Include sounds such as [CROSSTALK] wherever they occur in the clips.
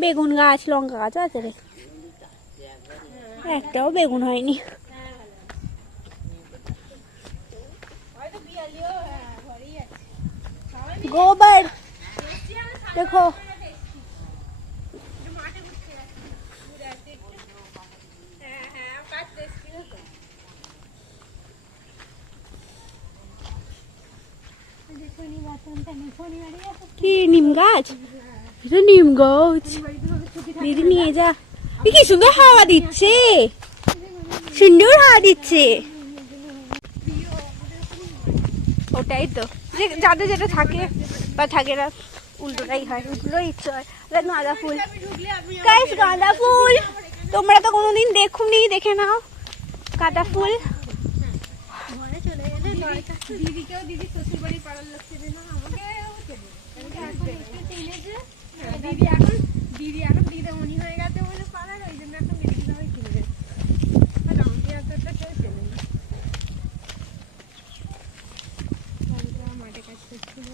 বেগুন গাছ লঙ্কা গাছ আছে রে। একটাও বেগুন হয়নি। গোবর। দেখো। কি নিম গাছ? এটা নিম গাছ। দিদি নিয়ে যা। কি সুন্দর হাওয়া দিচ্ছে। সুন্দর হাওয়া দিচ্ছে। ওটাই তো। যে যাদের যেটা থাকে বা থাকে না উল্টোটাই হয় উল্টোই ইচ্ছে হয়। গাঁদা ফুল। গাইস গাঁদা ফুল। তোমরা তো কোনোদিন দেখুনি দেখে নাও। গাঁদা ফুল। দিদিকেও দিদি শ্বশুর পাড়ার লোক না হ্যাঁ, দিদি এখন দিদি এখন দিদিমণি হয়ে গেছে বলে পাড়ার ওই জন্য এখন মেডিকেল হয়ে কিনবে? আর আমাকে এতটা কেউ চেনে না। মাঠে কাজ করছিল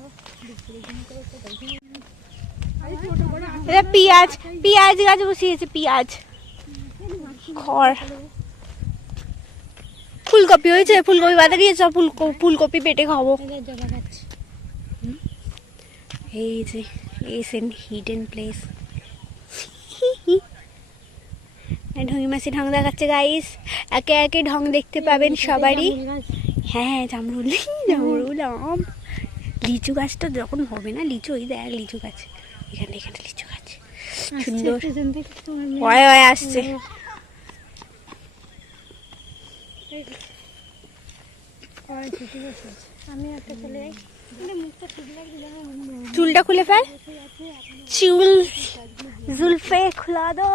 দুপুরে ঘুম করে তো তখন আরে ছোট বড় এটা পেঁয়াজ পেঁয়াজ গাছ বসিয়েছে পেঁয়াজ। খড়। ফুলকপি হয়েছে ফুলকপি বাদা দিয়েছ ফুল ফুলকপি পেটে খাব। এই যে। এন হিডেন প্লেস ঢঙ্গি মাসি ঢং দেখাচ্ছে গাইস একে একে ঢং দেখতে পাবেন সবারই। হ্যাঁ জামরুল [LAUGHS] জামরুল। আম লিচু গাছটা যখন হবে না লিচু ওই দেখ লিচু গাছ। এখানে এখানে লিচু গাছ। সুন্দর। ওয় ওয় আসছে। আমি একটা চলে যাই। চুলটা খুলে ফেল। চুল জুলফে খুলা দো।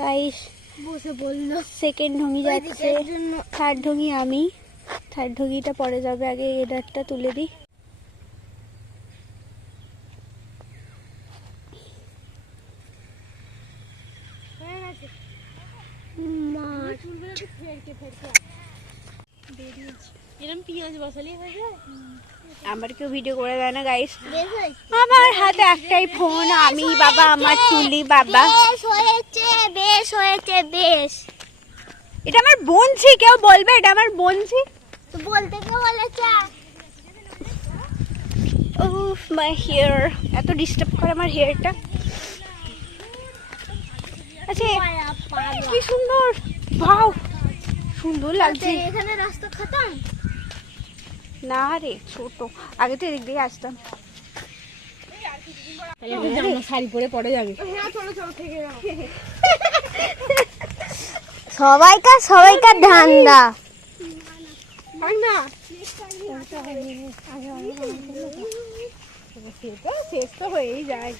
গাইস বসে বলল। সেকেন্ড ঢঙ্গি যাচ্ছে। থার্ড ঢঙ্গি আমি। থার্ড ঢঙ্গিটা পরে যাবে আগে এডারটা তুলে দিই হয়ে গেছে মাঠ চুলগুলো তো ফেরকে ফেরকে বেরিয়েছে এরকম পেঁয়াজ বসালেই হয়ে যায় আমার কেউ ভিডিও করে দেয় না গাইস আমার হাতে একটাই ফোন আমি বাবা আমার চুলি বাবা। বেশ হয়েছে বেশ হয়েছে বেশ। এটা আমার বোনছি কেউ বলবে? এটা আমার বোনছি তো বলতে কে বলেছে? উফ মাই হেয়ার এত ডিস্টার্ব করে আমার হেয়ারটা আচ্ছা কি সুন্দর। ভাও সুন্দর লাগছে। এখানে রাস্তা খতম? না রে ছোট। আগে তো এদিক দিয়ে আসতাম। শাড়ি পরে পরে যাবে। সবাইকার সবাইকার ধান্দা। শেষ তো হয়েই যায়।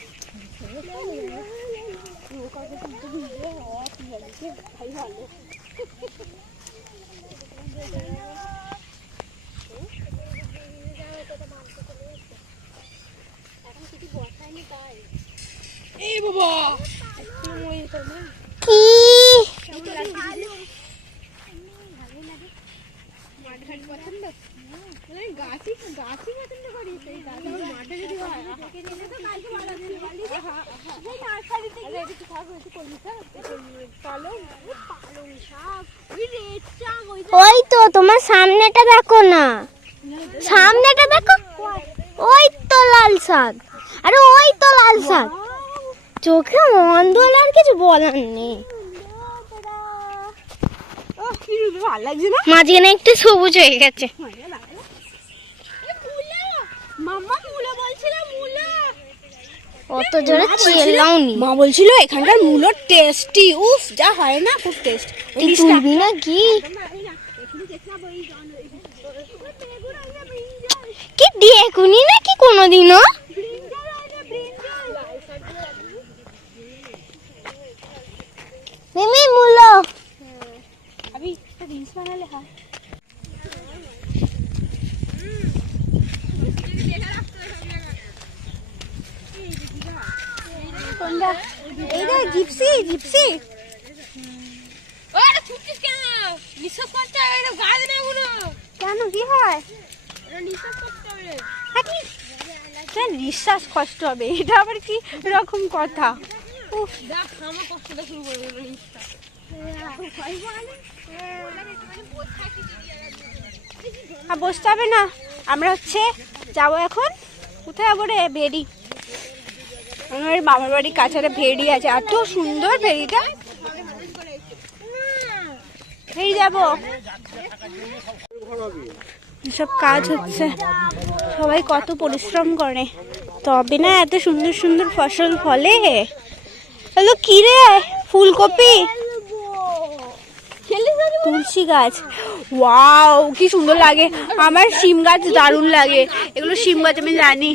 บ่บ่ขโมยไปมาก চোখে অন্ধ হলে আর কিছু বলার নেই। মাঝখানে একটু সবুজ হয়ে গেছে। অত জোরে চেলাওনি। মা বলছিল এখানকার মুলো টেস্টি উফ যা হয় না খুব টেস্ট তুই তুলবি না কি কি দেখুনি নাকি কোনোদিনও? মিমি মুলো अभी रील्स बनाले हा কোনটা এইটা জিপসি জিপসি ওরে ছুটছিস কেন বিশ্বাস করতে এটা গাছ না গুলো কেন কি হয় এটা নিঃশ্বাস করতে হবে হাঁটি। কেন নিঃশ্বাস কষ্ট হবে এটা আবার কি রকম কথা উফ দেখ আমার কষ্টটা শুরু করে দিল নিঃশ্বাস আর বসতে হবে না আমরা হচ্ছে যাব এখন কোথায় যাব রে ভেড়ি? আমার মামার বাড়ির কাছে একটা ভেড়ি আছে এত সুন্দর ভেড়িটা। ভেড়ি যাব। সব কাজ হচ্ছে সবাই কত পরিশ্রম করে। তবে না এত সুন্দর সুন্দর ফসল ফলে। হ্যালো কি রে ফুলকপি তুলসী গাছ ওয়াও কি সুন্দর লাগে আমার শিম গাছ দারুণ লাগে এগুলো শিম গাছ আমি জানি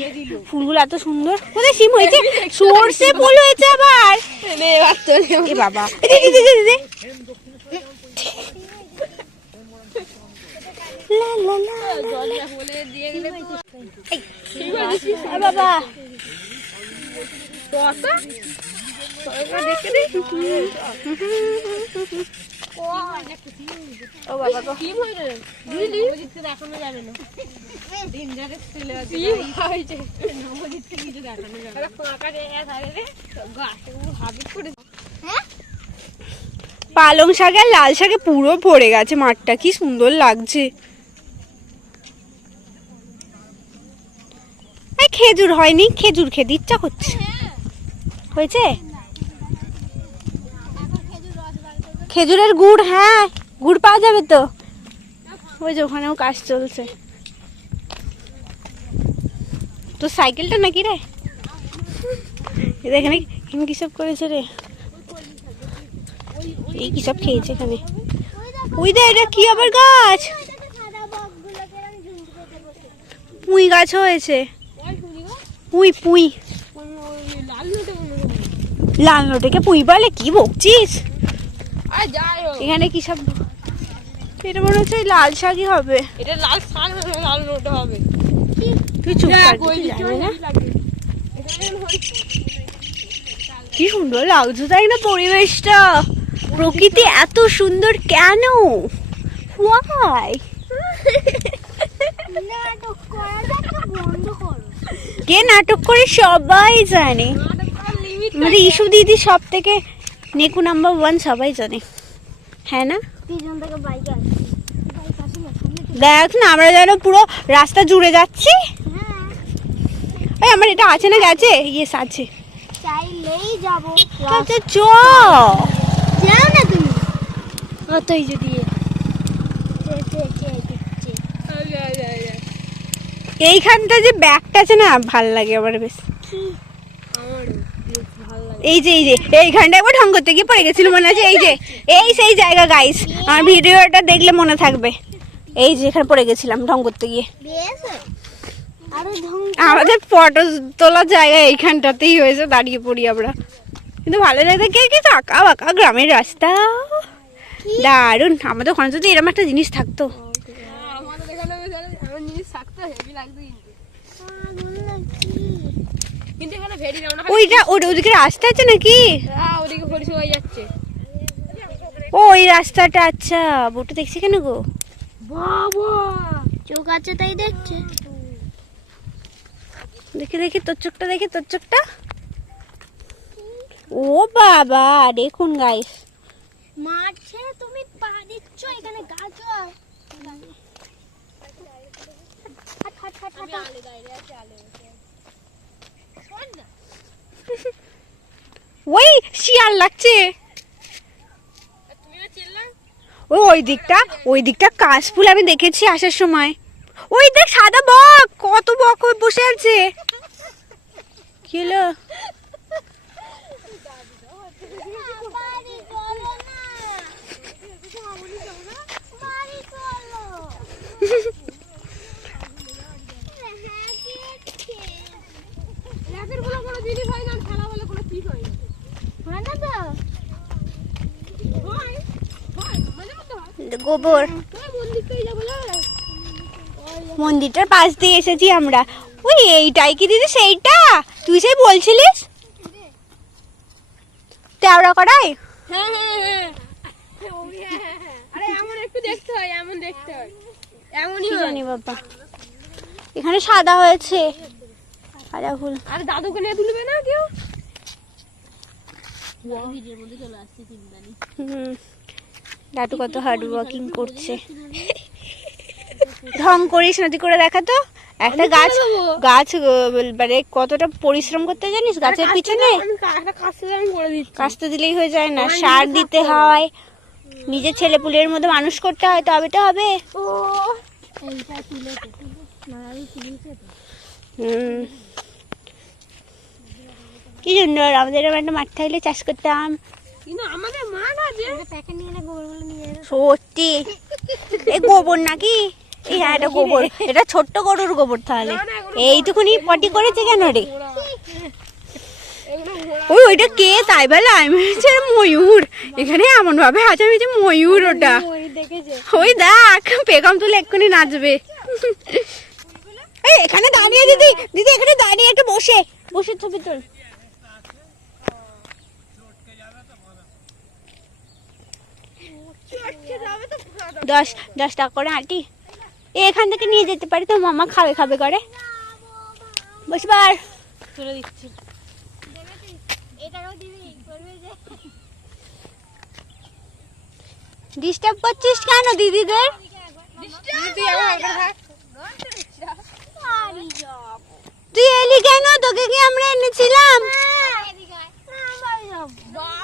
ফুলগুলো এত সুন্দর কোথায় শিম হয়েছে সর্ষে ফুল হয়েছে আবার এ বাবা বাবা পালং শাক আর লাল শাকে পুরো ভরে গেছে মাঠটা, কি সুন্দর লাগছে। খেজুর হয়নি, খেজুর খেতে ইচ্ছা করছে। হয়েছে? খেজুরের গুড় হ্যাঁ গুড় পাওয়া যাবে তো? ওই যে ওখানেও কাজ চলছে। তো সাইকেলটা নাকি রে? এখানে এখানে কিসব করেছে রে? এই কি সব খেয়েছে এখানে? ওই দে এটা কি আবার গাছ? পুঁই গাছ হয়েছে। পুঁই পুঁই। লাল নোটে নোটেকে পুঁই বলে? কি বকছিস? এখানে কি সব? এটা মনে হচ্ছে ওই লাল শাকই হবে। এটা লাল শাক লাল নোটে হবে। তুই চুপ। কি সুন্দর লাগছে তাই না পরিবেশটা। প্রকৃতি এত সুন্দর কেন? করো। কে নাটক করে সবাই জানে। মানে ইস্যু দিদি সব থেকে নেকু নাম্বার ওয়ান সবাই জানে। হ্যাঁ না। দেখ না আমরা যেন পুরো রাস্তা জুড়ে যাচ্ছি। হ্যাঁ। এই আমার এটা আছে না গেছে? ইয়েস আছে। চাইলেই যাব। আচ্ছা চ। যাও না তুমি। অতই যদি। এইখানটা যে ব্যাগটা আছে না ভালো লাগে আমার বেশ আমারও বেশ ভালো লাগে এই যে এই যে এইখানটা একবার ঢং করতে গিয়ে পড়ে গেছিল মনে আছে এই যে এই সেই জায়গা গাইস আমার ভিডিওটা দেখলে মনে থাকবে। এই যে এখানে পড়ে গেছিলাম ঢং করতে গিয়ে। আমাদের ফটো তোলার জায়গা এইখানটাতেই হয়েছে দাঁড়িয়ে পড়ি আমরা। কিন্তু ভালো লাগে কে কি আঁকা বাঁকা গ্রামের রাস্তা? দারুণ আমাদের ওখানে যদি এরকম একটা জিনিস থাকতো। আমার জিনিস থাকতো হেভি লাগতো কিন্তু কিন্তু এখানে ভেড়ি না ওনা ওইটা ওটা ওদিকে রাস্তা আছে নাকি? হ্যাঁ ওদিকে হয়ে যাচ্ছে। ও ওই রাস্তাটা আচ্ছা বোটে দেখছি কেন গো? বাবা! চোখ আছে তাই দেখছে। দেখি দেখি তোর চোখটা দেখি তোর চোখটা। ও বাবা দেখুন গাইস মাঠে তুমি পা দিচ্ছ এখানে হাট, হাট, হাট, হাট, হাট। ওই, শিয়াল লাগছে। ও, ওই দিকটা ওই দিকটা কাশফুল আমি দেখেছি আসার সময়। ওই দেখ, সাদা বক, কত বক বসে আছে। কি হলো? গোবর। মন্দিরটার পাশ দিয়ে এসেছি আমরা। ওই এইটাই কি দিদি, সেইটা? তুই সেই বলছিলিস? তেওড়া করাই এখানে সাদা হয়েছে। সাদা ফুল। আর দাদুকে নিয়ে তুলবে না কেউ? দাদু কত হার্ড ওয়ার্কিং করছে। ঢং করিস নদী করে দেখা তো। একটা গাছ গাছ মানে কতটা পরিশ্রম করতে জানিস? গাছের পিছনে? কাস্তে দিলেই হয়ে যায় না। সার দিতে হয়। নিজের ছেলে পুলের মধ্যে মানুষ করতে হয় তবে তো হবে। হুম। কি সুন্দর আমাদের একটা মাঠ থাকলে চাষ করতাম। সত্যি? এই গোবর নাকি? এই হ্যাঁ এটা গোবর। [LAUGHS] এটা ছোট্ট গরুর গোবর তাহলে। এইটুকুনি পটি করেছে কেন রে? ওই ওইটা কে? তাই বলে আমি ময়ূর। এখানে এমন ভাবে আছে আমি ভেবেছি ময়ূর ওটা। ওই দেখ পেগাম তুলে এক্ষুনি নাচবে। এই এখানে দাঁড়িয়ে দিদি। দিদি এখানে দাঁড়িয়ে একটু বসে। বসে ছবি তোল। দশ দশ টাকা করে আটি। এ, এখান থেকে নিয়ে যেতে পারি তো মামা খাবে খাবে করে বসবার তুলে দিচ্ছি। ডিস্টার্ব করছিস কেন দিদিদের তুই এলি কেন? তোকে কি আমরা এনেছিলাম?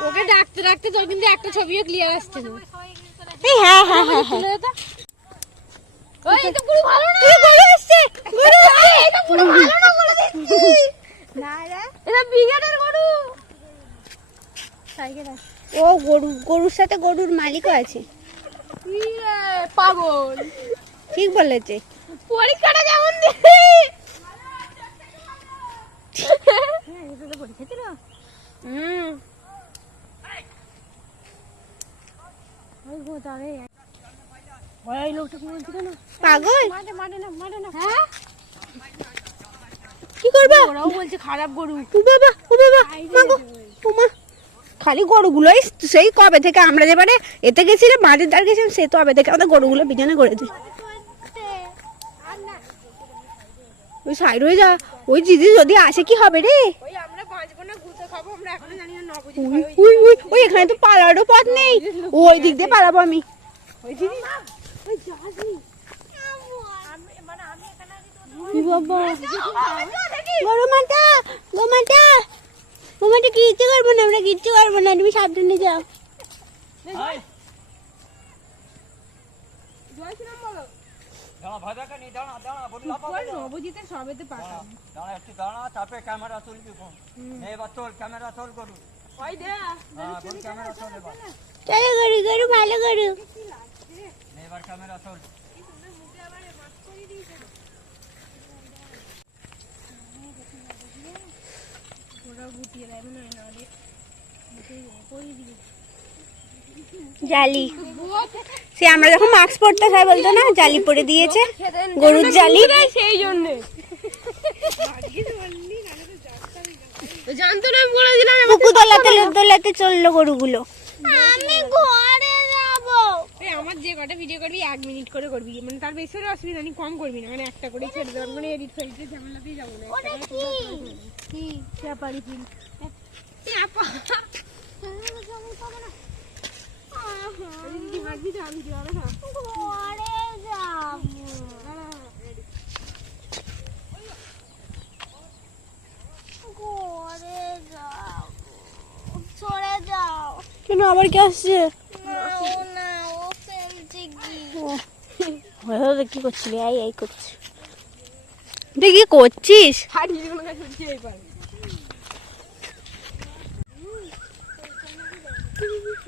ওকে ডাকতে ডাকতে তোর কিন্তু একটা ছবিও ক্লিয়ার আসছে না। এই হ্যাঁ হ্যাঁ হ্যাঁ হ্যাঁ তুলে দে তো। ওই এটা পুরো ভালো না। তুই গরু আসছে গরু আসছে এটা পুরো ভালো না বলে দিচ্ছি। এটা বিজ্ঞানের গরু। ও গরু গরুর সাথে গরুর মালিকও আছে। পাগল। ঠিক বলেছে। পরীক্ষাটা কেমন দিলি? হুম ওই লোকটা কি হ্যাঁ? কি করবা? ওরাও বলছে খারাপ গরু। ও বাবা ও বাবা মাগো খালি গরুগুলোই সেই কবে থেকে আমরা যেবারে এতে গেছিলাম মাঝের দ্বার গেছিলাম সে তো কবে থেকে আমাদের গরুগুলো বিছানা করেছে ওই সাইড হয়ে যা ওই দিদি যদি আসে কি হবে রে? উই উই উই ওই এখানে তো পালারও পথ নেই। ওই দিক দিয়ে পালাবো আমি। মাতা কিচ্ছু করব না আমরা কিচ্ছু করব না তুমি সাবধানে যাও দাঁড়া ভাজা নি দাঁড়া দাঁড়া বলি লাফা নবজিতের সবেতে পাকা দাঁড়া একটু দাঁড়া তারপরে ক্যামেরা তুলবি ফোন এবার তোর ক্যামেরা তোর করু ওই দে হ্যাঁ ক্যামেরা তোল এবার। চলো গরু গরু ভালো গরু। এবার ক্যামেরা তোল। জালি। সে আমরা যখন মাস্ক পরতে হয় বলতো না জালি পরে দিয়েছে গরুর জালি। সেই জন্য জানতো না বলে দিলাম পুকু দোলাতে দোলাতে চলল গরুগুলো। আমি ঘরে যাব। এই আমার যে কটা ভিডিও করবি এক মিনিট করে করবি। মানে তার বেশি অসুবিধা নেই কম করবি না। মানে একটা করে ছেড়ে দেওয়ার মানে এডিট ফেডিটে ঝামেলাতেই যাব না। ওটা কি? চাপাড়ি ফিল চাপা কেন আবার কি আসছে? না ও না ও ফেলছে কি করছিলি? এই এই করছি। তুই কি করছিস হাঁটি কোনো কাছে উঠতেই পারে হেভি হেভি গরু পথ দেখা যাবে এখন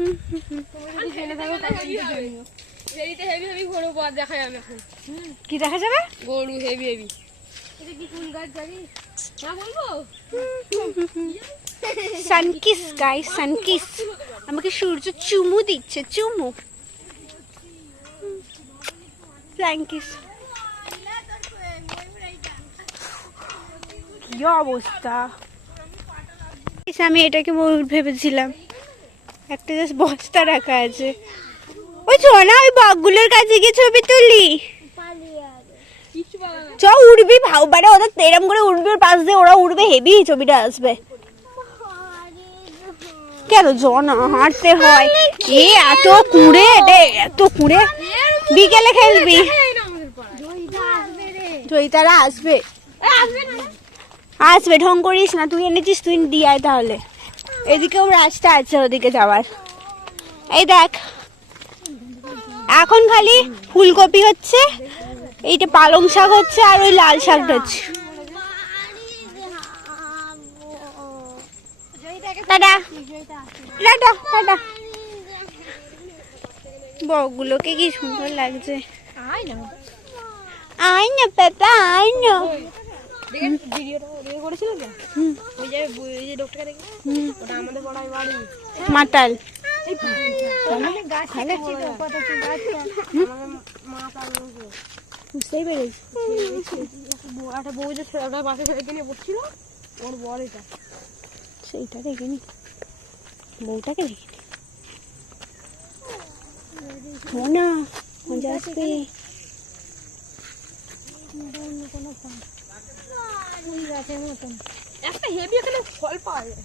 কি দেখা যাবে? গরু হেভি হেভি। কি ফুল গাছ জানিস না বলব? সানকিস গাইস সানকিস আমাকে সূর্য চুমু দিচ্ছে চুমু। ফ্ল্যাঙ্কিস কি অবস্থা? আমি এটাকে ময়ূর ভেবেছিলাম। একটা জাস্ট বস্তা রাখা আছে। ওই শোনা ওই বকগুলোর কাছে গিয়ে ছবি তুলি। না চ, উড়বি ভাও মানে ওদের এরম করে উড়বি, ওর পাশ দিয়ে ওরা উড়বে, হেভি ছবিটা আসবে। কেন জ না, হাঁটতে হয়। এ এত কুড়ে রে এত কুড়ে। বিকেলে খেলবি। না জয়িতারা আসবে আসবে, ঢং করিস না, তুই এনেছিস, তুই দিয়ে তাহলে। এদিকেও রাস্তা আছে ওদিকে যাওয়ার। এই দেখ এখন খালি ফুলকপি হচ্ছে এইটা পালং শাক হচ্ছে আর ওই লাল শাকটা হচ্ছে। টাটা। Tata tata. বগুলোকে কি সুন্দর লাগছে। আয় না। আয় না পেপা আয় না। দেখেন ভিডিওটা ওদিকে করেছিল তো? ওই যে ওই যে লোকটাকে দেখি ওটা আমাদের পাড়ায় বাড়ি। মাতাল। বুঝতেই পেরেছি। একটা বউ যে বাসে ছেলেকে নিয়ে পড়ছিল ওর বর এটা। সেইটা দেখে নি বউটাকে দেখে নি না মজা আসবে একটা হেভি এখানে ফল পাওয়া যায়